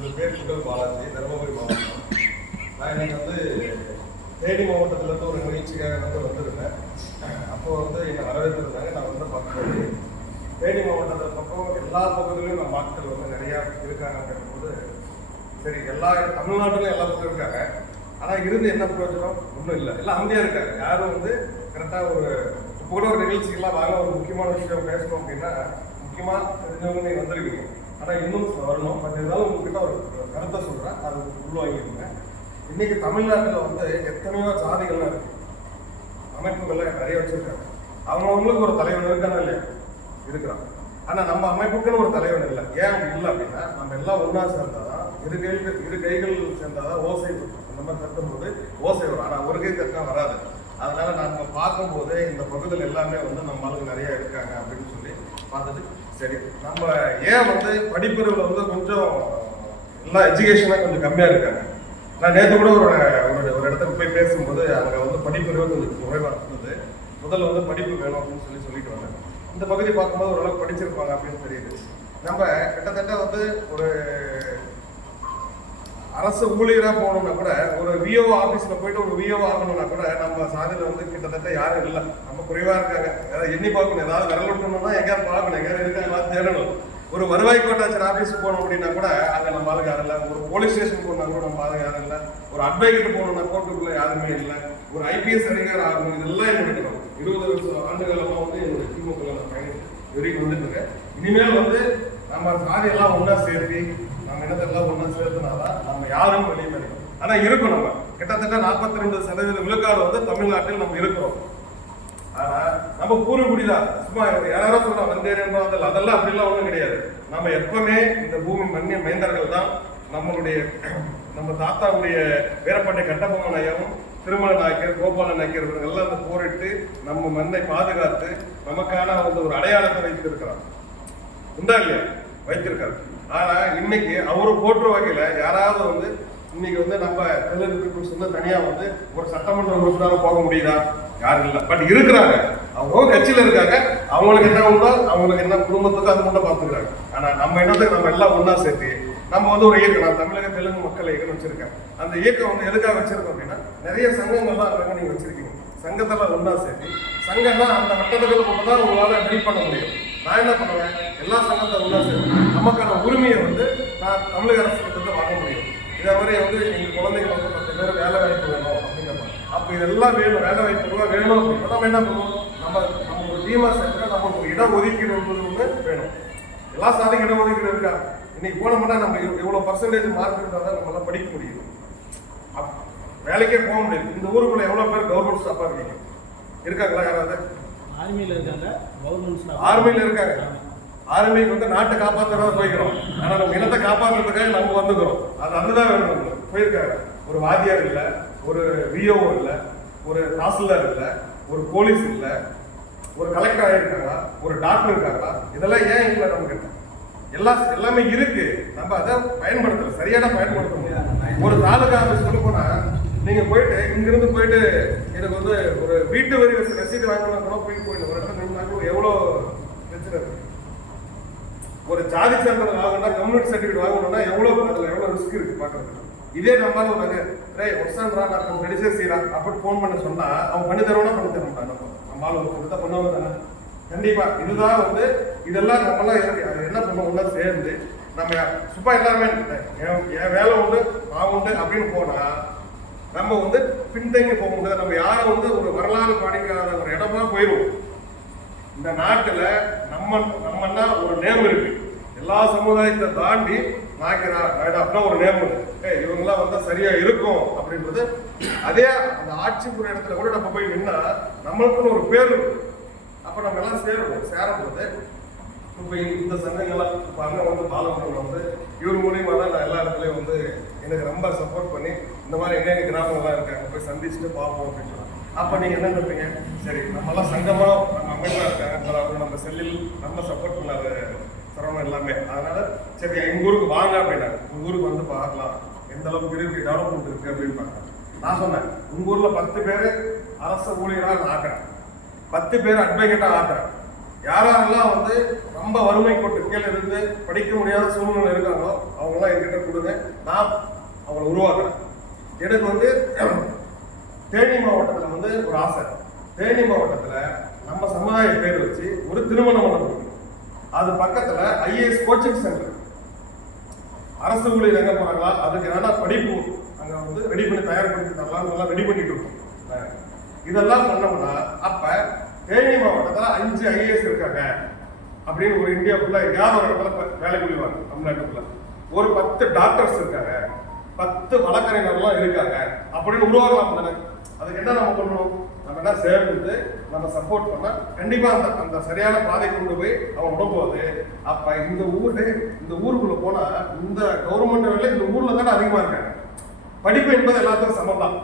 என்னோட பேர் குண்டல் பாலாஜி, தருமபுரி மாவட்டம். நான் இன்னைக்கு தேனி மாவட்டத்திலேருந்து ஒரு நிகழ்ச்சிக்காக வந்திருந்தேன். அப்போ என்னை வரவேற்றிருந்தாங்க. நான் பார்க்கும்போது தேனி மாவட்டத்தில் பக்கம் எல்லா பகுதியிலையும் நம்ம மக்கள் நிறையா இருக்காங்க அப்படிங்கும்போது, சரி எல்லா தமிழ்நாட்டிலும் எல்லா பக்கம் இருக்காங்க. ஆனால் இருந்து என்ன பிரயோஜனம்? ஒன்றும் இல்லை, எல்லாம் அமைதியாக இருக்காங்க. யாரும் கரெக்டாக இப்போ கூட ஒரு நிகழ்ச்சிக்கெல்லாம் வாங்க ஒரு முக்கியமான விஷயம் பேசணும் அப்படின்னா முக்கியமாக தெரிஞ்சவங்க நீங்கள் வந்திருக்கீங்க. ஆனால் இன்னும் வரணும். பட் இருந்தாலும் உங்ககிட்ட ஒரு கருத்தை சொல்கிறேன், அது உள்வாங்கிருங்க. இன்னைக்கு தமிழ்நாட்டில் எத்தனையோ சாதிகள்லாம் இருக்கு, அமைப்புகள்லாம் நிறைய வச்சிருக்காங்க. அவங்களுக்கு ஒரு தலைவன் இருக்கானா இல்லையா? இருக்கிறான். ஆனால் நம்ம அமைப்புக்குன்னு ஒரு தலைவன் இல்லை. ஏன் அப்படி இல்லை அப்படின்னா, நம்ம எல்லாம் ஒன்றா சேர்ந்தாதான், இரு கைகள் சேர்ந்தாதான் ஓசை வரும். அந்த மாதிரி தட்டும்போது ஓசை வரும். ஆனால் ஒரு கை தட்டா வராது. அதனால நம்ம பார்க்கும்போது இந்த பகுதியில் எல்லாமே நம்ம ஆளுங்க நிறைய இருக்காங்க அப்படின்னு சொல்லி பார்த்துட்டு, சரி நம்ம ஏன் படிப்பறிவில் கொஞ்சம் எல்லா எஜுகேஷனாக கொஞ்சம் கம்மியாக இருக்காங்க. நான் நேற்று கூட ஒரு இடத்துக்கு போய் பேசும்போது அங்கே படிப்பறிவு கொஞ்சம் குறைவாக இருந்தது. முதல்ல படிப்பு வேணும் அப்படின்னு சொல்லிட்டு வந்தேன். இந்த பகுதி பார்க்கும்போது ஓரளவுக்கு படிச்சிருப்பாங்க அப்படின்னு தெரியுது. நம்ம கிட்டத்தட்ட ஒரு அரசு ஊழியராக போகணும்னா கூட, ஒரு விஓ ஆஃபீஸில் போயிட்டு ஒரு விஓ ஆகணும்னா கூட நம்ம சாதியில் கிட்டத்தட்ட யாரும் இல்லை, நம்ம குறைவாக இருக்காங்க. ஏதாவது எண்ணி பார்க்கணும், ஏதாவது விரல் விட்டணும்னா எங்கேயாவது பார்க்கணும், எங்கேயாவது இருக்காங்க தேடணும். ஒரு வருவாய் கோட்டாட்சியர் ஆஃபீஸுக்கு போகணும் அப்படின்னா கூட அங்கே நம்ம ஆளுங்க யாரும் இல்லை. ஒரு போலீஸ் ஸ்டேஷன் போனா கூட நம்ம ஆளுங்க யாரும் இல்லை. ஒரு அட்வொகேட் போகணும்னா கோர்ட்டுக்குள்ள யாருமே இல்லை. ஒரு ஐபிஎஸ் அதிகாரி ஆகணும், இதெல்லாம் இருக்கணும். 20 ஆண்டுகளமாக என்னோட திமுக பயணம் வரைக்கும் இருக்கேன். இனிமேல் நம்ம சாதியெல்லாம் ஒன்றா சேர்த்து நம்ம இனத்தெல்லாம் ஒன்றா சேர்த்துனாதான் நம்ம யாரும் வெளியே கிடைக்கும். ஆனால் இருக்கும், நம்ம கிட்டத்தட்ட 42% விழுக்காடு தமிழ்நாட்டில் நம்ம இருக்கிறோம். ஆனால் நம்ம பூர்வகுடிதான். சும்மா யாரும் சொல்லலாம் வந்தேன், அதெல்லாம் அப்படிலாம் ஒன்றும் கிடையாது. நம்ம எப்பவுமே இந்த பூமி மண்ணிய மைந்தர்கள் தான். நம்ம தாத்தாவுடைய வீரப்பட்டை கட்டபொம்மன் ஐயாவும் திருமல நாயக்கர், கோபால நாயக்கர் இவர்களெல்லாம் போரிட்டு நம்ம மண்ணை பாதுகாத்து நமக்கான ஒரு அடையாளத்தை வைத்திருக்கிறார். உண்டா இல்லையா? வைத்திருக்காரு. ஆனா இன்னைக்கு அவரு போற்ற வகையில யாராவது இன்னைக்கு நம்ம தெலுங்கு தனியா ஒரு சட்டமன்ற உறுப்பினராக போக முடியுதா? யாரும் இல்லை. பட் இருக்கிறாங்க, அவங்க கட்சியில இருக்காங்க. அவங்களுக்கு என்ன உண்டோ, அவங்களுக்கு என்ன குடும்பத்துக்கு அது மட்டும் பார்த்துக்கிறாங்க. ஆனா நம்ம என்னத்துக்கு நம்ம எல்லாம் ஒன்னா சேர்த்து நம்ம ஒரு இயக்கம், நான் தமிழக தெலுங்கு மக்கள் இயக்கம் வச்சிருக்கேன். அந்த இயக்கம் எதுக்காக வச்சிருக்கோம் அப்படின்னா, நிறைய சங்கங்கள்லாம் அங்கே நீங்க வச்சிருக்கீங்க. சங்கத்தெல்லாம் ஒன்றா சேர்த்து, சங்கம்னா அந்த வட்டத்துக்கு மட்டும் தான் உங்களால் டீல் பண்ண முடியும். நான் என்ன பண்ணுவேன், எல்லா சங்கத்தை ஒன்றா சேர்த்து நமக்கான உரிமையை நான் தமிழக அரசு வாங்க முடியும். இதே மாதிரி எங்கள் குழந்தைங்க 10 பேர் வேலை வாய்ப்பு வேணும் அப்படிங்கிறப்ப, அப்போ இதெல்லாம் வேணும், வேலை வாய்ப்பு வேணும் அப்படின்னா நம்ம என்ன பண்ணுவோம், நம்ம ஒரு டீமா சேர்த்து நம்ம ஒரு இட ஒதுக்கீடு என்பது வேணும். எல்லா சாதிக்கும் இட ஒதுக்கீடு இருக்கா? இன்னைக்கு போனோம்னா நம்ம எவ்வளோ பர்சன்டேஜ் மார்க் இருந்தால் தான் நம்மளால படிக்க முடியும். வேலைக்கே போக முடியாது. இந்த ஊருக்குள்ள எவ்வளோ பேர் கவர்மெண்ட் ஸ்டாஃபாக இருக்கீங்க? இருக்காங்களா? யாராவது ஆர்மியில் இருக்காங்க, ஆர்மியில் இருக்காங்க. ஆர்மிக்கு நாட்டை காப்பாற்றுறதா போய்க்கிறோம். ஆனால் நம்ம இனத்தை காப்பாற்றுறதுக்காக நம்ம வந்துக்கிறோம். அதுதான் வேணும். போயிருக்காங்க. ஒரு வாத்தியார் இல்லை, ஒரு விஓ இல்லை, ஒரு தாசில்தார் இல்லை, ஒரு போலீஸ் இல்லை, ஒரு கலெக்டர் ஆகியிருக்காங்க, ஒரு டாக்டர் இருக்காங்களா? இதெல்லாம் ஏன் இல்லை? நமக்கு எல்லாமே இருக்கு, நம்ம அதை பயன்படுத்தல, சரியான பயன்படுத்த முடியாது. ஒரு தாலுகா ஆஃபீஸ் சொல்ல போனா நீங்க போயிட்டு இங்கிருந்து போயிட்டு எனக்கு ஒரு வீட்டு வரி ரசீது வாங்கணும் கூட போயிட்டு ஒரு இடத்துல நின்று எவ்வளோ பிரச்சனை இருக்கு. ஒரு ஜாதி சான்றிதழ் வாங்கணும்னா, கம்யூனிட்டி சர்டிஃபிகேட் வாங்கணும்னா அதுல எவ்வளவு ரிஸ்க் இருக்கு பாக்குறது. இதே நம்மளால ஒர்சான்றா நான் ரெடிசர் செய்யறான் அப்படின்னு போன் பண்ண சொன்னா அவன் பண்ணி தருவானா? பண்ணி தர மாட்டான். நம்மளால பண்ணுவாங்க தானே? கண்டிப்பா. இதுதான் இதெல்லாம் நம்மளாம் அது என்ன பண்ணுவோம், ஒன்றா சேர்ந்து நம்ம சும்மா எல்லாருமே என் வேலை உண்டு நான் உண்டு அப்படின்னு போனா நம்ம பின்தங்கி போக முடியாது. நம்ம யாரும் ஒரு வரலாறு படிக்காத ஒரு இடமா போயிடுவோம். இந்த நாட்டுல நம்மன்னா ஒரு நேம் இருக்கு. எல்லா சமுதாயத்தை தாண்டி நாய்க்கிறா அப்படின்னா ஒரு நேம் இருக்கு. இவங்கெல்லாம் வந்தா சரியா இருக்கும் அப்படின்றது. அதே அந்த ஆட்சி புற இடத்துல கூட நம்ம போய் நின்னா நம்மளுக்குன்னு ஒரு பேர் இருக்கு. அப்ப நம்ம எல்லாம் சேரும்போது இப்போ இந்த சங்கங்கள்லாம் இப்போ அங்கே பாலமுருகன் இவர் மூலியமா தான் நான் எல்லா இடத்துலையும் எனக்கு ரொம்ப சப்போர்ட் பண்ணி இந்த மாதிரி எங்க கிராமங்கள்லாம் இருக்காங்க போய் சந்திச்சுட்டு பார்ப்போம் அப்படின்னு சொன்னாங்க. அப்போ நீங்கள் என்ன நினைப்பீங்க, சரி நம்மளாம் சங்கமாக நம்ம அமைப்பாக இருக்காங்க, அவர் நம்ம செல்லில் ரொம்ப சப்போர்ட் பண்ணாரு சரவணம் எல்லாமே. அதனால சரி எங்கள் ஊருக்கு வாங்க அப்படின்னா, உங்கள் ஊருக்கு பார்க்கலாம் எந்த அளவுக்கு இருக்கு, டெவலப்மெண்ட் இருக்கு அப்படின்னு பார்க்கலாம். நான் சொன்னேன், உங்கள் ஊரில் 10 பேர் அரசு ஊழியராக நான் ஆக்குறேன், 10 பேர் அட்வொகேட்டாக ஆக்குறேன். யாரெல்லாம் வந்து ரொம்ப வறுமை கொட்டு கீழே இருந்து படிக்க முடியாத சூழ்நிலை இருக்காங்களோ அவங்களாம் என்கிட்ட கொடுங்க, நான் அவங்களை உருவாக்குறேன். எனக்கு வந்து தேனி மாவட்டத்தில் வந்து ஒரு ஆசை. தேனி மாவட்டத்தில் நம்ம சமுதாய பேர் வச்சு ஒரு திருமண மண்டபம், அது பக்கத்தில் ஐஏஎஸ் கோச்சிங் சென்டர், அரசு ஊழியர் எங்க போறாங்களா அதுக்கு என்னன்னா படிப்பு அங்கே வந்து ரெடி பண்ணி தயார்படுத்தி தரலாம், நல்லா ரெடி பண்ணிட்டு இருக்கோம். இதெல்லாம் பண்ணோம்னா அப்ப தேனி மாவட்டத்தில் 5 ஐஏஎஸ் இருக்காங்க அப்படின்னு ஒரு இந்தியா ஃபுல்லா எங்கேயாவது ஒரு இடத்துல வேலை புரிவாங்க. தமிழ்நாட்டுக்குள்ள ஒரு 10 டாக்டர்ஸ் இருக்காங்க, 10 வழக்கறிஞர்லாம் இருக்காங்க அப்படின்னு உருவாக்கலாம் தானே. அதுக்கு என்ன நம்ம பண்ணணும்? நம்ம என்ன சேர்ந்து நம்ம சப்போர்ட் பண்ணா கண்டிப்பா அந்த அந்த சரியான பாதை கொண்டு போய் அவன் உடம்போது அப்ப இந்த ஊருக்குள்ள போனா இந்த கவர்மெண்ட் வேலை இந்த ஊர்ல தானே அதிகமா இருக்காங்க. படிப்பு என்பது எல்லாத்துக்கும் சமம் தான்.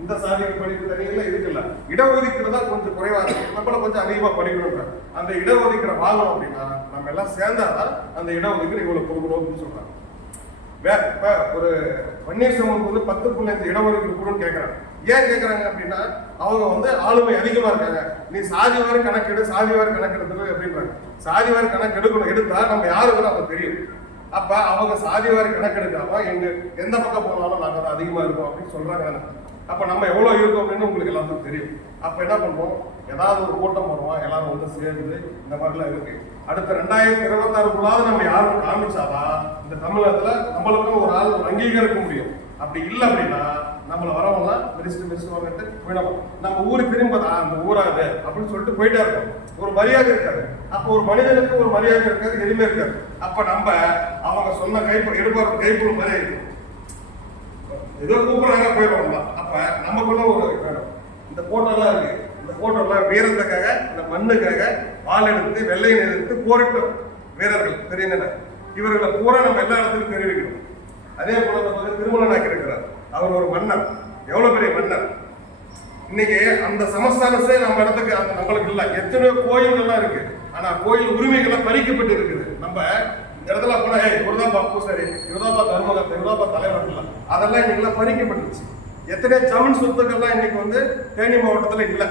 இந்த சாதிக்கு படிப்பு தனியில இருக்குல்ல, இடஒதுக்கீடு தான் கொஞ்சம் குறைவா இருக்கு. நம்மள கொஞ்சம் அதிகமா படிக்கணும். அந்த இடஒதுக்கீடு வாங்கணும் அப்படின்னா நம்ம எல்லாம் சேர்ந்தாதான் அந்த இடஒதுக்கீடு இவ்வளவு கொடுக்கணும் அப்படின்னு சொல்றாங்க. இப்ப ஒரு பன்னீர்செல்வம் வந்து 10.5 இடஒதுக்கீடு கொடுன்னு கேட்கறாங்க. ஏன் கேட்கறாங்க அப்படின்னா அவங்க வந்து ஆளுமை அதிகமா இருக்காங்க. நீ சாதிவாரி கணக்கெடு, சாதிவாரி கணக்கெடுத்து அப்படின்றாங்க. சாதிவாரி கணக்கு எடுத்தா நம்ம யாருக்குன்னு அவங்க தெரியும். அப்ப அவங்க சாதிவாரி கணக்கெடுக்காம எங்க எந்த பக்கம் போனாலும் நாங்க தான் அதிகமா இருக்கோம் அப்படின்னு சொல்றாங்க. அப்ப நம்ம எவ்வளவு இருக்கோம் அப்படின்னு உங்களுக்கு எல்லாத்துக்கும் தெரியும். அப்ப என்ன பண்ணுவோம்? ஏதாவது ஒரு கூட்டம் போடுவோம், எல்லாரும் வந்து சேர்ந்து இந்த மாதிரிலாம் இருக்கு. அடுத்த 2026 நம்ம யாரும் காமிச்சாதான் இந்த தமிழகத்துல நம்மளுக்கும் ஒரு ஆள் அங்கீகரிக்க முடியும். அப்படி இல்லை அப்படின்னா நம்மள வரவங்கலாம் மினிஸ்டர் வாங்கிட்டு போயிடலாம். நம்ம ஊருக்கு திரும்ப அந்த ஊராது அப்படின்னு சொல்லிட்டு போயிட்டே இருக்கோம். ஒரு மரியாதை இருக்காது. அப்போ ஒரு மனிதனுக்கு ஒரு மரியாதை இருக்காது, எதுவுமே இருக்காது. அப்ப நம்ம அவங்க சொன்ன எடுப்பாரு கைப்பொருள் மாதிரியே இருக்கு. ஏதோ கூப்பிடுறாங்க போயிடுவாங்க. அப்ப நமக்குள்ள ஒரு வேணும். இந்த போட்டோலாம் இருக்கு. இந்த போட்டோலாம் வீரத்துக்காக, இந்த மண்ணுக்காக வாள் எடுத்து வெள்ளையை எடுத்து போரிட்டு வீரர்கள் தெரியுங்க. இவர்களை பூரா நம்ம எல்லா இடத்துலையும் தெரிவிக்கணும். அதே போல நம்ம திருமணனாக்கி இருக்கிறார். அவர் ஒரு மன்னர், எவ்வளவு பெரிய மன்னர். இன்னைக்கு அந்த சமஸ்தானசே நம்ம இடத்துக்கு அந்த நம்மளுக்கு இல்லை. எத்தனையோ கோயில்கள்லாம் இருக்கு, ஆனா கோயில் உரிமைகள்லாம் பறிக்கப்பட்டு இருக்குது. நம்ம இந்த இடத்துல போனா இவர்தான்ப்பா பூசாரி, இவர்தான்ப்பா தர்மகர்த்தா, இவர்தான்ப்பா தலைவர் இல்லை, அதெல்லாம் இன்னைக்கு பறிக்கப்பட்டுருச்சு. எத்தனையோ ஜமீன் சொத்துக்கள்லாம் இன்னைக்கு வந்து தேனி மாவட்டத்துல இல்லை,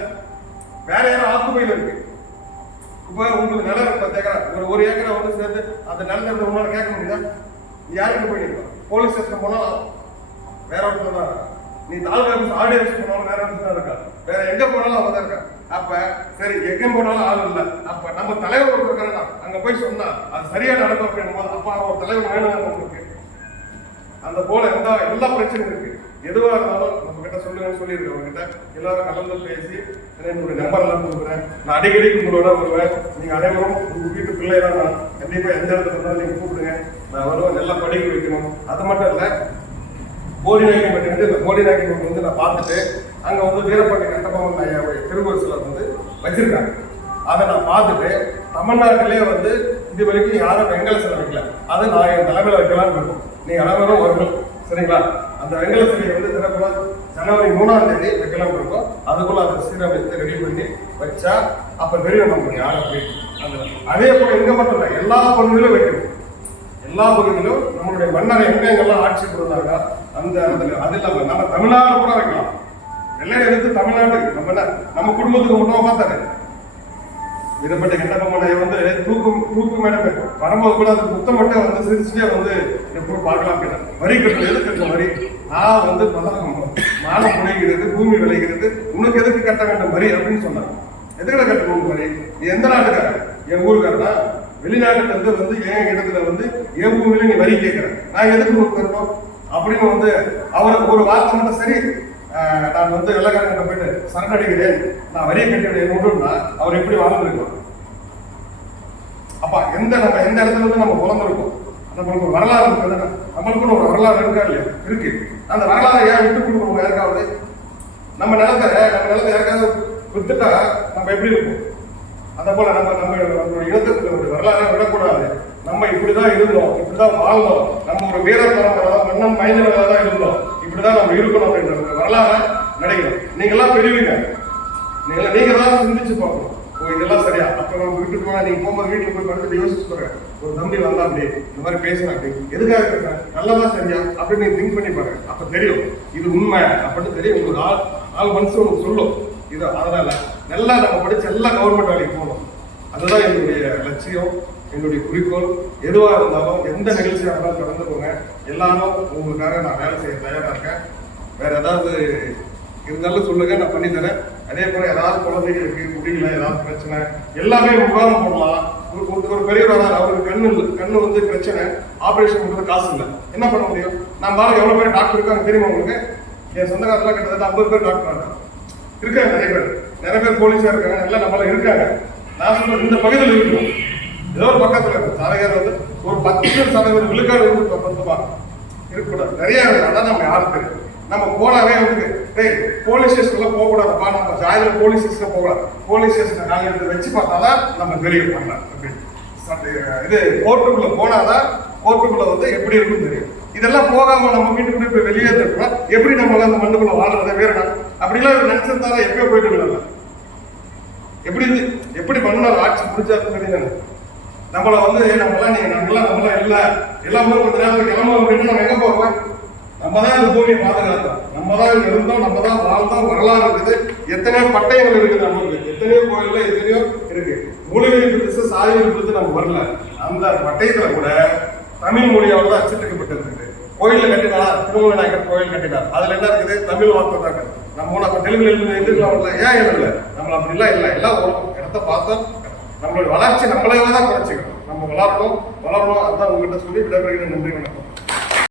வேற யாரும் ஆக்குமையில் இருக்கு. இப்ப உங்களுக்கு நிலம் 10 ஏக்கரா, ஒரு ஏக்கரை வந்து சேர்ந்து அந்த நிலத்தை உன்னால கேட்க முடியுதா? யாருக்கு போயிருக்கோம்? போலீஸ் ஸ்டேஷன் போனாலும் வேற இடத்துல தான் இருக்கா. நீ தாலுகா ஆஃபீஸ் ஆடியன்ஸ் போனாலும் வேற இடத்துல தான் இருக்கா. வேற எங்க போனாலும் அவங்க தான் இருக்கா. அப்ப சரி எங்க போனாலும் ஆள் இல்லை. அப்ப நம்ம தலைவர் இருக்காருன்னா அங்க போய் சொன்னா அது சரியா நடக்கும் அப்படின்னு அப்ப அவர் தலைவர் வேணும் உங்களுக்கு. அந்த போல எல்லா பிரச்சனையும் இருக்கு. எதுவா இருந்தாலும் நம்ம கிட்ட சொல்லுங்கன்னு சொல்லியிருக்கேன். அவங்ககிட்ட எல்லாரும் கலந்து பேசி என்னுடைய நம்பர் எல்லாம் கொடுக்குறேன். நான் அடிக்கடி உங்களோட வருவேன். நீங்க அனைவரும் உங்க வீட்டு பிள்ளை தான். நான் கண்டிப்பா எந்த இடத்துல இருந்தாலும் நீங்க கூப்பிடுங்க, நான் வருவேன். நல்லா படிக்க வைக்கணும். அது மட்டும் இல்லை, கோடிநாயக்கம்பட்டி வந்து இந்த கோடிநாயக்கம்பட்டி வந்து நான் பார்த்துட்டு அங்க வந்து வீரபாண்டி கட்டபொம்மன் ஐயாவுடைய திருவுருவ சிலை வந்து வச்சிருக்காங்க. அதை நான் பார்த்துட்டு தமிழ்நாட்டிலே வந்து இது வரைக்கும் யாரும் வெங்கல சிலை வைக்கல. அதை நான் என் தலைமையில வைக்கலாம்னு இருக்கோம். நீங்க அனைவரும் வரணும், சரிங்களா? அந்த வெங்கல சிலையை வந்து திறப்புல ஜனவரி 3ஆம் தேதி வைக்கலாம் இருக்கோம். அதுக்குள்ள அதை சீரமைத்து ரெடி பண்ணி வச்சா அப்ப தெரியும் நமக்கு யார் அப்படின்னு. அதே போல எங்க மட்டும் இல்லை, எல்லா பகுதியிலும் வைக்கணும். எல்லா பகுதியிலும் நம்மளுடைய மன்னரை எங்கெல்லாம் ஆட்சி கொடுத்தாங்க அந்த இடத்துல. அது இல்லாம நம்ம தமிழ்நாடு கூட வைக்கலாம். வெள்ளையை எடுத்து தமிழ்நாடு நம்ம குடும்பத்துக்கு மட்டும் பார்த்தாரு. வீரபாண்டி கட்டபொம்மன் வந்து தூக்கு மேடம் வரும்போது கூட அந்த புத்தம் மட்டும் வந்து சிரிச்சுட்டே வந்து எப்படி பார்க்கலாம் அப்படின்னா, வரி கட்டு எதுக்கு வரி? நான் வந்து மானம் புனைகிறது, பூமி விளைகிறது, உனக்கு எதுக்கு கட்ட வேண்டும் வரி அப்படின்னு சொன்னாங்க. எதுக்குள்ள கட்டணும் வரி? நீ எந்த நாட்டுக்கார? என் ஊருக்காரனா? வெளிநாட்டுல இருந்து வந்து என் இடத்துல வந்து என் பூமியில நீ வரி கேட்கிறேன், நான் எதுக்கு கொடுக்கணும் அப்படின்னு வந்து அவருக்கு ஒரு வார்த்தை மட்டும் சரி நான் வந்து வெள்ளக்காரங்கிட்ட போயிட்டு சரணடைகிறேன், நான் வரியை கட்டிவிடுன்னா அவர் எப்படி வாழ்ந்துருக்கோம்? அப்ப நம்ம எந்த இடத்துல இருந்து நம்ம பிறந்திருக்கோம், நம்மளுக்கு ஒரு வரலாறு இருக்கு. நம்மளுக்குன்னு ஒரு வரலாறு இருக்கா இல்லையா? இருக்கு. அந்த வரலாறை ஏன் விட்டு கொடுக்கணும்? யாருக்காவது நம்ம நிலத்தை யாருக்காவது விட்டுட்டா நம்ம எப்படி இருக்கும்? அதே போல நம்ம இனத்துக்கு ஒரு வரலாறு விடக்கூடாது. நம்ம இப்படிதான் இருந்தோம், இப்படிதான் வாழ்ந்தோம், நம்ம ஒரு வீர பரம்பரை மன்னன் மைந்தர்களாக தான் இருந்தோம், இப்படிதான் நம்ம இருக்கணும் அப்படின்ற வரலாறு நினைக்கணும். நீங்க எல்லாம் பெரியவங்க, நீங்க தான் சிந்திச்சு பார்க்கணும். இதெல்லாம் சரியா? அப்ப நம்ம வீட்டுக்கு போனா நீங்க போகும்போது வீட்டுல போய் படுத்துட்டு யோசிச்சு பாருங்க. ஒரு தம்பி வந்தா அப்படி இந்த மாதிரி பேசுறேன் அப்படி எதுக்காக பேசுறேன், நல்லதா சரியா அப்படின்னு நீங்க திங்க் பண்ணி பாருங்க. அப்ப தெரியும் இது உண்மை அப்படின்னு தெரியும். உங்களுக்கு ஆள் மனசு உங்களுக்கு சொல்லும் இது. அதனால நல்லா நம்ம படிச்சு எல்லா கவர்மெண்ட் வேலைக்கு போகணும். அதுதான் என்னுடைய லட்சியம், என்னுடைய குறிக்கோள். எதுவாக இருந்தாலும் எந்த நிகழ்ச்சியாக இருந்தாலும் கலந்து போங்க. எல்லாரும் உங்களுக்காக நான் வேலை செய்ய தயாராக இருக்கேன். வேற ஏதாவது இருந்தாலும் சொல்லுங்க, நான் பண்ணி தரேன். அதே போல ஏதாவது குழந்தைகளுக்கு முடியல, ஏதாவது பிரச்சனை, எல்லாமே முகாம் போடலாம். ஒரு பெரியவர் வராது, அவருக்கு கண்ணு வந்து பிரச்சனை, ஆபரேஷன் பண்றது காசு இல்லை, என்ன பண்ண முடியும்? நான் பாருங்க எவ்வளவு பேர் டாக்டர் இருக்காங்க தெரியுமா உங்களுக்கு? என் சொந்தக்காரலாம் கிட்டத்தட்ட 50 பேர் டாக்டர் இருக்காங்க. நிறைய பேர் போலீஸா இருக்காங்க, எல்லாம் நம்மள இருக்காங்க. நான் சொல்றேன் இந்த பகுதியில் இருக்கணும். ஏதோ ஒரு பக்கத்துல இருக்கு சதவீதம் வந்து ஒரு 10% விழுக்காடு வந்து இருக்கக்கூடாது. நிறைய அதான் நம்ம யாரும் தெரியும். நம்ம போனாவே வந்து போலீஸ் ஸ்டேஷன்ல போகக்கூடாதுப்பா, நம்ம ஜாதியில போலீஸ் ஸ்டேஷன் போகக்கூடாது. போலீஸ் ஸ்டேஷனை நாங்கள் எடுத்து வச்சு பார்த்தாதான் நம்ம தெரியும் பண்ணலாம். இது கோர்ட்டுக்குள்ள போனாதான் கோர்ட்டுக்குள்ள வந்து எப்படி இருக்குன்னு தெரியும். இதெல்லாம் போகாம நம்ம வீட்டுக்குள்ள போய் வெளியே இருக்கோம், எப்படி நம்மளால அந்த மண்ணுக்குள்ள வாழ்றதை வேற அப்படிலாம் நினைச்சிருந்தாலும் எப்பயோ போயிட்டு எப்படி மன்னர் ஆட்சி முடிச்சாருன்னு தெரியுது. நம்மள வந்து நம்மளாம் எல்லாம் கொஞ்ச நேரம் கிளம்ப அப்படின்னா நம்ம எங்க போறோம்? நம்ம தான் இந்த பூமியை பாதுகாத்தோம், நம்ம தான் இருந்தோம், நம்ம தான் வாழ்ந்தோம். வரலாறு இருக்குது, எத்தனையோ பட்டயங்கள் இருக்குது நமக்கு, எத்தனையோ கோயில்ல எத்தனையோ இருக்கு. மூலிகை பிடிச்சு சாதிகள் பிடிச்சு நம்ம வரல. அந்த பட்டயத்துல கூட தமிழ் மொழியால தான் அச்சிட்டுக்கப்பட்டிருக்கு. கோயில கட்டினா திருமண நாயக்கர் கோயில் கட்டினார், அதுல என்ன இருக்குது? தமிழ் வார்த்தை தான் இருக்குது. நம்ம அப்ப தெலுங்குல எழுதுலாம், ஏன் எழுதல? நம்மள அப்படிலாம் இல்லை, எல்லாம் இடத்த பார்த்தோம். நம்மளோட வளர்ச்சி நம்மளே தான் குறைச்சிக்கணும். நம்ம வளரணும். அதான் உங்ககிட்ட சொல்லி விடைபெறுகிறேன். நன்றி, வணக்கம்.